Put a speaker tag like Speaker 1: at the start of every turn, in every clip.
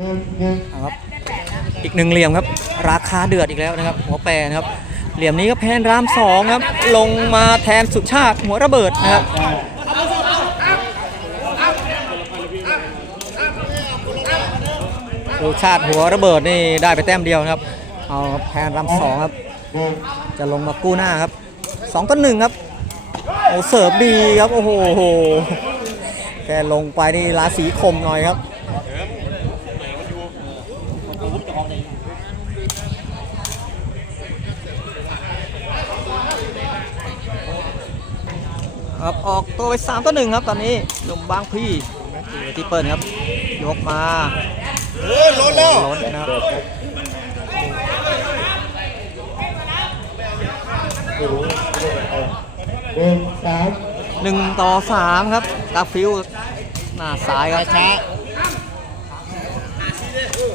Speaker 1: อาครับอีกหนึ่งเหลี่ยมครับ ราคาเดือดอีกแล้วนะครับ หัวแปรนะครับ เหลี่ยมนี้ก็แพนรามสองครับ ลงมาแทนสุชาติหัวระเบิดนะครับ สุชาติหัวระเบิดนี่ได้ไปแต้มเดียวนะครับ เอาแพนรามสองครับ จะลงมากู้หน้าครับสองต่อหนึ่งครับโอ้เสิร์ฟดีครับ โอ้โหโหแกลงไปนี่ราศีคมหน่อยครับ ครับออกตัวไป3ต่อ1ครับตอนนี้หนุ่มบางพี่ที่เปิลครับ ยกมา
Speaker 2: เออล้นแล้ว
Speaker 1: ล้นนะครับ
Speaker 2: หนึ่งสาม
Speaker 1: หนึ่งต่อสามครับกาฟิลหน้าซ้ายครับ
Speaker 2: ช้า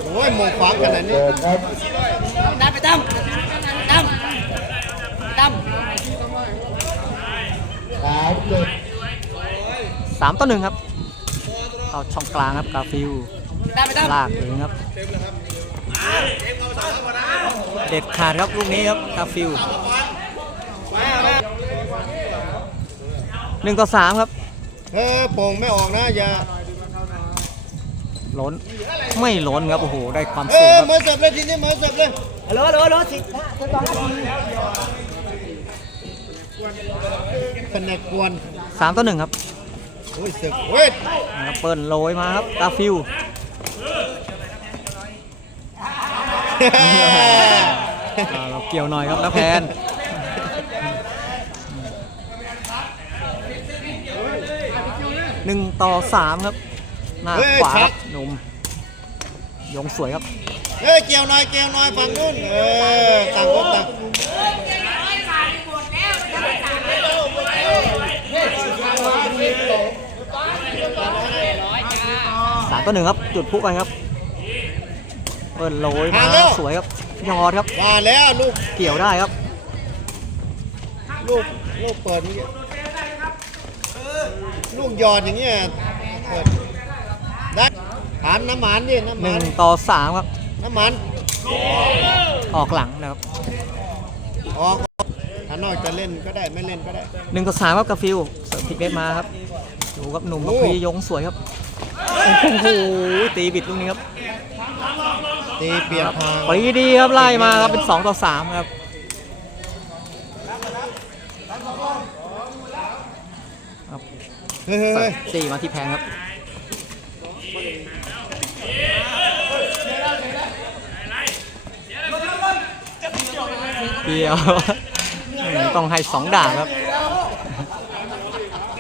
Speaker 2: โอ้ยมองฟังขนาดนี้
Speaker 3: ตั้มไปตั้มตั้มตั้ม
Speaker 2: สามเจ็ด
Speaker 1: สามต่อหนึ่งครับเข้าช่องกลางครับกาฟิล
Speaker 3: ตั้มไปตั้ม
Speaker 1: ลากเองครับ เด็ดขาดครับลูกนี้ครับกาฟิลหนึ่งต่อสามครับ
Speaker 2: เออโป่งไม่ออกนะอย่า
Speaker 1: ล้นไม่ล้นครับโอ้โหได้ความ
Speaker 2: เอ
Speaker 1: สูง
Speaker 2: อ
Speaker 1: ครับ
Speaker 2: มาเสิร์ฟเลยทีนี้มาเสิร์ฟเลย
Speaker 3: ฮัลโหลฮัลโหลฮัลโหลสิ
Speaker 2: แผนกกวน
Speaker 1: สามต่อหนึ่งครับ
Speaker 2: โอ้ยเสิร์ฟเว้ย
Speaker 1: นะครับเปิ้ลโรยมาครับกาฟิลอ่าเราเกี่ยวหน่อยครับแล้วแพนหนึ่งต่อสามครับหน้าขวาครับหนุ่มยงสวยครับ
Speaker 2: เฮ้ยเกี่ยวหน่อยเกี่ยวหน่อยฝั่งนู้นเออต่างคนต่างา
Speaker 1: มต่อหนึ่งครับ จุดพุไปครับเปิ้ลโรยมาสวยครับยอดครับ
Speaker 2: มาแล้วลูก
Speaker 1: เกี่ยวได้ครับ
Speaker 2: ลูกลูกเปิดนี่ลูกหยอดอย่างเงี้ยเปิดได้ถามน้ำมันดิน้ำ
Speaker 1: ห
Speaker 2: มั
Speaker 1: นึ่
Speaker 2: น
Speaker 1: งต่อสามครับ
Speaker 2: น้ำมัน
Speaker 1: ออกหลังนะครับ
Speaker 2: ออกถ้านอกจะเล่นก็ได้ไม่เล่นก็ได้
Speaker 1: หนึ่งต่อสามครับกาฟิลเสิร์ฟพลิกเบสมาครับดูครับหนุ่ม
Speaker 2: โอ้
Speaker 1: บักพียงสวยครับ โอ้โหตีบิดลูกนี้ครับ
Speaker 2: ตีเปลี่ยนทาง
Speaker 1: ปรีดีครับไล่มาครับเป็น 2 ต่อ 3 ครับครับ
Speaker 2: เฮ้ยเฮ้ย
Speaker 1: เสิ
Speaker 2: เฮ้
Speaker 1: ร์
Speaker 2: ย
Speaker 1: ฟตีมาที่แพงครับเกี่ยวต้องให้สองด่างครับ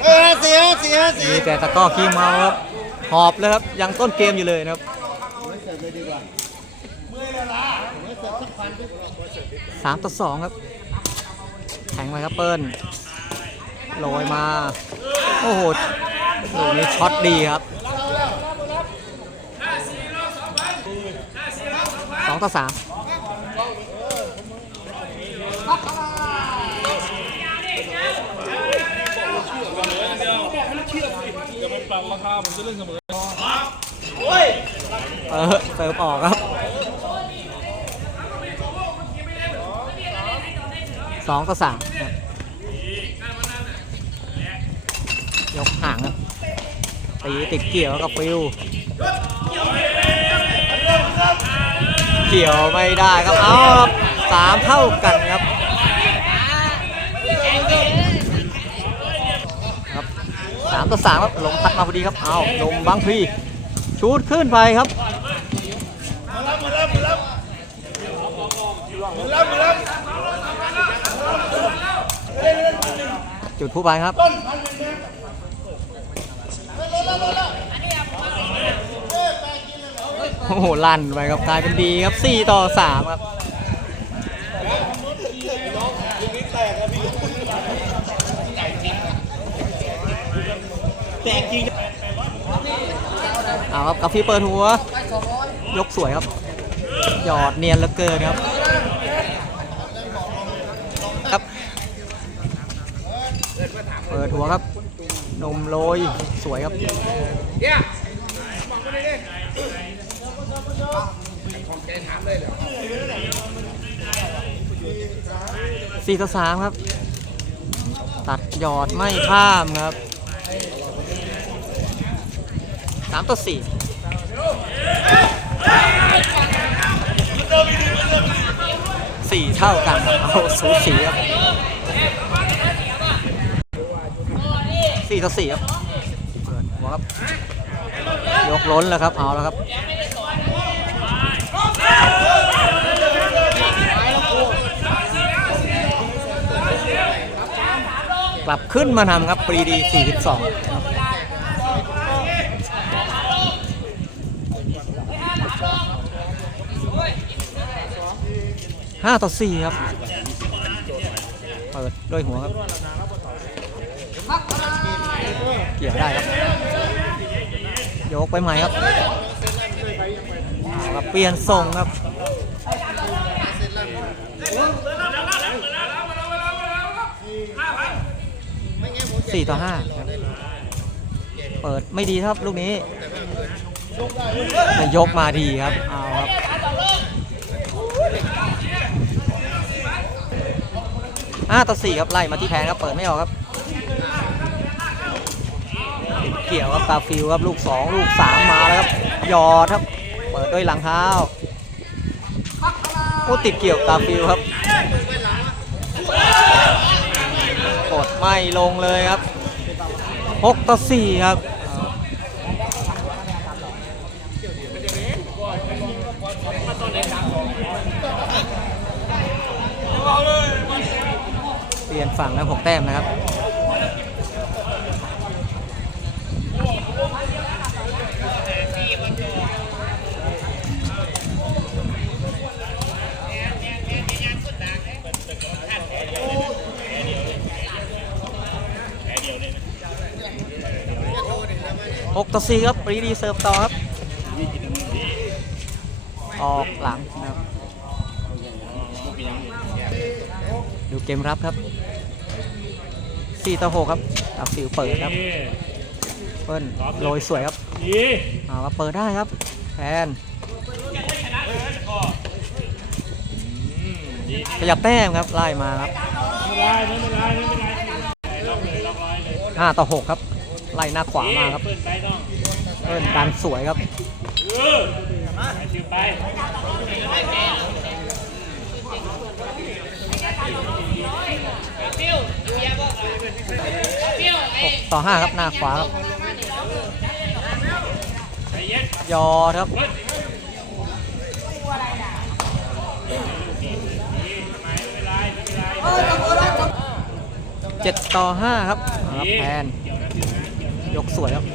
Speaker 2: เออเสียเสียเสีย
Speaker 1: มีแต่ตะกร้อขี้เมาครับ หอบเลยครับ ยังต้นเกมอยู่เลยนะครับสามต่อสองครับแข็งไปครับเปิ้ลลอยมา โอ้โหลูกนี้ช็อตดีครับสองต่อสาม ชื่อสิจะไปปรับราคาผมจะเล่นเสมอโอ้ยเออเติมออกครับสองต่อสามยกห่างครับตีติดเกี่ยวกับฟิว เกี่ยวไม่ได้ครับ เอาสามเท่ากันครับสาม ต่อสามครับลงพัดมาพอดีครับเอาลงบางพลีชูดขึ้นไปครับจุดผู้ไปครับโอ้โหลั่นไปครับกลายเป็นดีครับ4ต่อ3ครับ
Speaker 2: แตกจริง
Speaker 1: เอาครับกาแฟเปิดหัว ยกสวยครับ หยอดเนียนเหลือเกินครับ ครับ เปิดหัวครับ นมโรยสวยครับสี่ต่อสามครับ ตัดหยอดไม่ข้ามครับ สามต่อสี่สี่เท่ากันเอาสูสีครับสี่ต่อสี่ครับเปิดหัวครับ ยกล้นแล้วครับ เอาแล้วครับกลับขึ้นมานำครับปรีดี 42 ห้าต่อสี่ครับเปิดด้วยหัวครับ เกี่ยวได้ครับ ยกไปใหม่ครับเอาครับ เปลี่ยนทรงครับสี่ต่อห้าครับเปิดไม่ดีครับลูกนี้ยกมาดีครับ เอา ครับห้าต่อสี่ครับไล่มาที่แพนครับเปิดไม่ออกครับเกี่ยวครับกาฟิลครับลูกสองลูกสามมาแล้วครับยอดครับ เปิดด้วยหลังเท้าโอ้ติดเกี่ยวกาฟิลครับกดไม่ลงเลยครับ 6 ต่อ 4 ครับ เปลี่ยนฝั่งแล้ว6แต้มนะครับ6ต่อ4ครับปรีดีเสิร์ฟต่อครับ ออกหลังนะครับดูเกมรับครับ 4ต่อ6ครับกับฟิวเปิดครับเปิ้ลโรยสวยครับ
Speaker 4: ดี
Speaker 1: เอาครับเปิดได้ครับแพนขยับแต้มครับไล่มาครับ
Speaker 4: ไม่เป็นไรไม่เป็นไรไม่เป็นไรล็อกเลยล็อกร้อยเลย
Speaker 1: 5ต่อ6ครับ ไล่หน้าขวามาครับ
Speaker 4: เปิดไปต้อง
Speaker 1: เปิ้ลดันสวยครับ
Speaker 4: เออไปชิวไป
Speaker 1: 6ต่อ5ครับหน้าขวาครับ
Speaker 4: ย
Speaker 1: อครับเจ็ดต่อห้าครับเอาครับแพนยกสวยครับ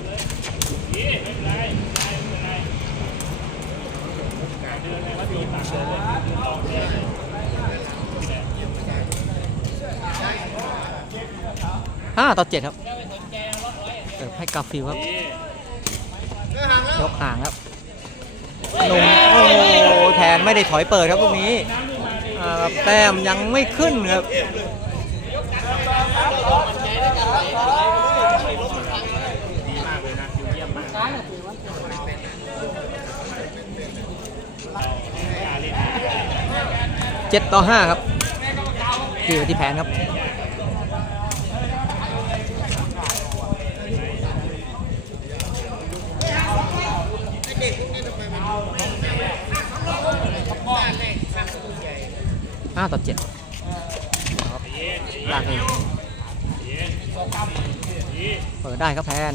Speaker 1: ห้าต่อเจ็ดครับเสิร์ฟให้กาฟิลครับยกห่างครับนุ่มโอ้โหแทนไม่ได้ถอยเปิดครับลูกนี้แต้มยังไม่ขึ้นครับเจ็ดต่อห้าครับกี่ไปที่แผนครับ ห้าต่อเจ็ดครับลากเองเปิดได้ครับแพน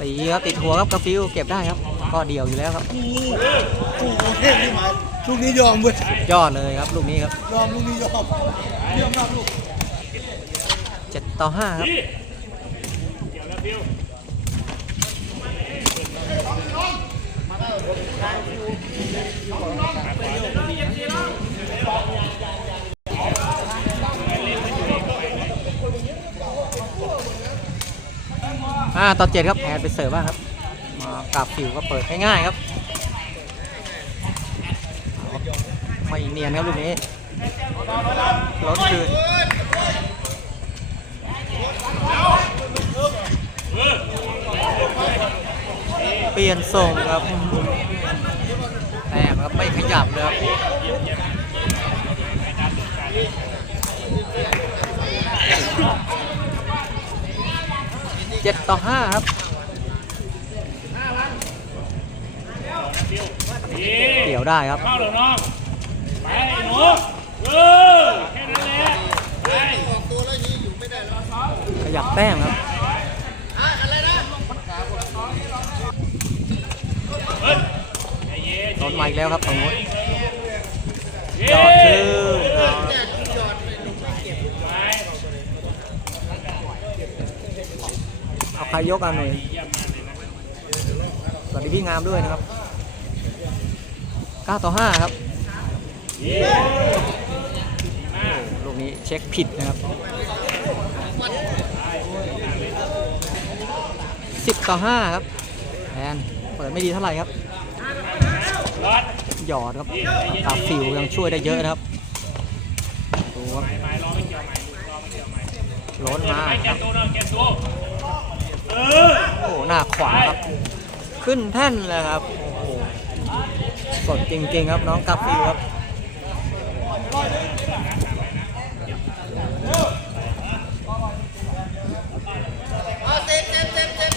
Speaker 1: ตีครับติดหัวครับกาฟิลเก็บได้ครับ ก็เดี่ยวอยู่แล้วครับ
Speaker 2: โอ้โหเทพนี่มาลูกนี้ยอมเว้ย
Speaker 1: ยอดเลยครับลูกนี้ครับ
Speaker 2: ยอมลูกนี้ยอมยอมรับลูก
Speaker 1: เจ็ดต่อห้าครับ
Speaker 4: ดีเกี่า
Speaker 1: ต่อเจ็ดครับแพนไปเสิร์ฟบ้างครับมากราบฟิวก็เปิดง่ายๆครับ ไม่เนียนครับลูกนี้ล้นคืนเปลี่ยนส่งครับครับไม่ขยับเลยครับ เจ็ดต่อห้าครับ
Speaker 4: ดี
Speaker 1: เกี่ยวได้ครับ
Speaker 4: เข้าเหรอน้องไปหนูเออแค่นั้นแหละไป
Speaker 1: ขยับแต้มครับ
Speaker 4: เฮ้ยใจเย็น
Speaker 1: โดนมาอีกแล้วครับตรงนู้น
Speaker 4: เย้
Speaker 1: ยอดชื่อ
Speaker 4: ไป
Speaker 1: เอาใครยกอะหน่อย
Speaker 4: เยี่ยมมากเลยนะ
Speaker 1: สวัสดีพี่งามด้วยนะครับ9ต่อ5ครับ
Speaker 4: เย้ดีมาก
Speaker 1: ลูกนี้เช็คผิดนะครับ 10 ต่อ 5 ครับแอนเปิดไม่ดีเท่าไหร่ครับ
Speaker 4: รอด
Speaker 1: หยอดครับตาฟิวยังช่วยได้เยอะนะครับดูครับ
Speaker 4: ไม้รอไม่เกี่ยวไม้รอไม่เกี่ยวไม้
Speaker 1: ล้นมา
Speaker 4: ไม่
Speaker 1: ค
Speaker 4: แก
Speaker 1: รับ โอ้โหหน้าขวาครับ ขึ้นแท่นเลยครับ โอ้โห สดจริงๆครับน้องกาฟิวครับ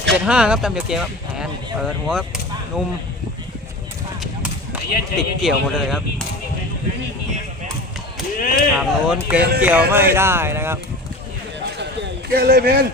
Speaker 1: เจ็ดห้าครับแต้มเดียวเกมครับแอนเปิดหัวครับนุ่มติดเกี่ยวหมดเลยครับ
Speaker 4: เย้
Speaker 1: ทางโน้นเกมเกี่ยวไม่ได้นะครับ
Speaker 2: เกเลยเพน